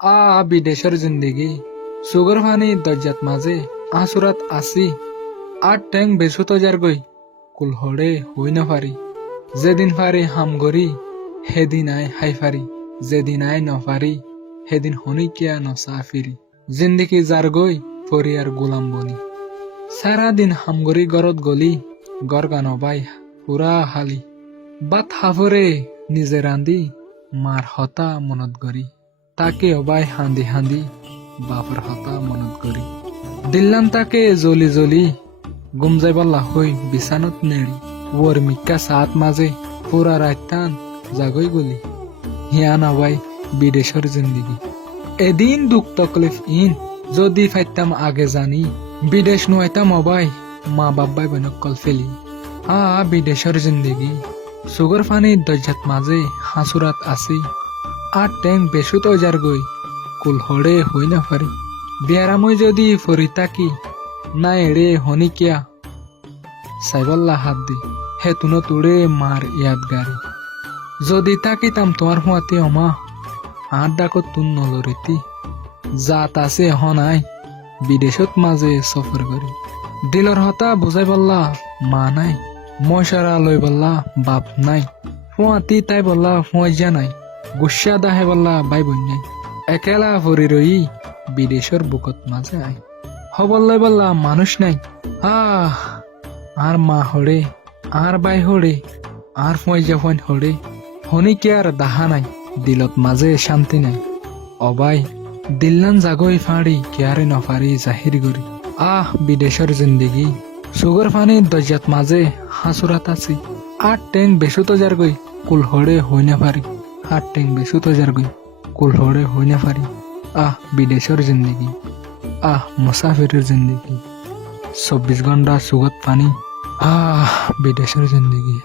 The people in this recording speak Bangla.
বিদেশের জিন্দেগি সুগর ফানি দরজাত মাঝে আসুরাত আসি আর ট্যাং বেসুত যার গই কুলহরে হই না পারি যেদিন পারি হাম গরি সেদিন আই হাই ফারি যেদিন আই নপারি সেদিন হনি কিয়া নসা ফিরি জিন্দেগি যার গই পরিয়ার গোলাম বনি সারা দিন হামগরি গরত গলি গর গান বাই পুরা হালি বাত হাফরে নিজে রান্ধি মার হতা মনত গরি তাকে অবাই হান্দি হান্দি বাপর হতা মনত করি দিল্লাম তাকে জলি জলি গুম যাইবাল্লা হই বিছানত নেড়ি ওর মিক্কা সাত মাঝে পুরা রাইতান জাগই গলি হিয়া নাবাই বিদেশের জিন্দিগি এদিন দুঃখ তকলিফ ইন যদি ফাইতাম আগে জানি বিদেশ নুয়াইতাম অবাই মা বাবাই বনকল ফেলি বিদেশের জিন্দিগি সুগর ফানি দরজাত মাঝে হাসুরাত আসি আর ট্যাং বেসুত যার গই কুলহরে হই না পারি বিয়ারামই যদি ফরি তাকি না এড়ে হনি কিয়া সাইবল্লা হাত দি হে তুনো তুড়ে মার ইয়াদ গারি যদি তাকিতাম তোমার হুয়াতে অমা আর ডাকত তুন নলরিতি জাত আছে হনাই বিদেশত মাঝে সফর করি দিলর হতা বুঝাই বললা মা নাই মশারা লই বললা বাপ নাই হুয়াতি তাই বললা হুঁয়া নাই গুসা দাহে বললা বাই বোন নাই একেলা ভরি রই বিদেশের বুকত মাঝে আই হবল্লাই বললা মানুষ নাই আর মা হরে আর বাই হরে আর ফয়জা ফয়ন হরে হনি কি আর দাহা নাই দিলত মাঝে শান্তি নাই অবাই দিল্লান জাগই ফাড়ি কেয়ারে নফারি জাহির গরি বিদেশের জিন্দেগি সুগর ফানি দরজাত মাঝে হাসুরাত আছি আর ট্যাং বেসুত যার গই কুলহরে হই না পারি আর ট্যাং বেসুত যার গই কুলহরে হই না পারি বিদেশের জিন্দেগি মুসাফিরের জিন্দেগি 24 ঘন্টা সুগত পানি বিদেশের জিন্দেগি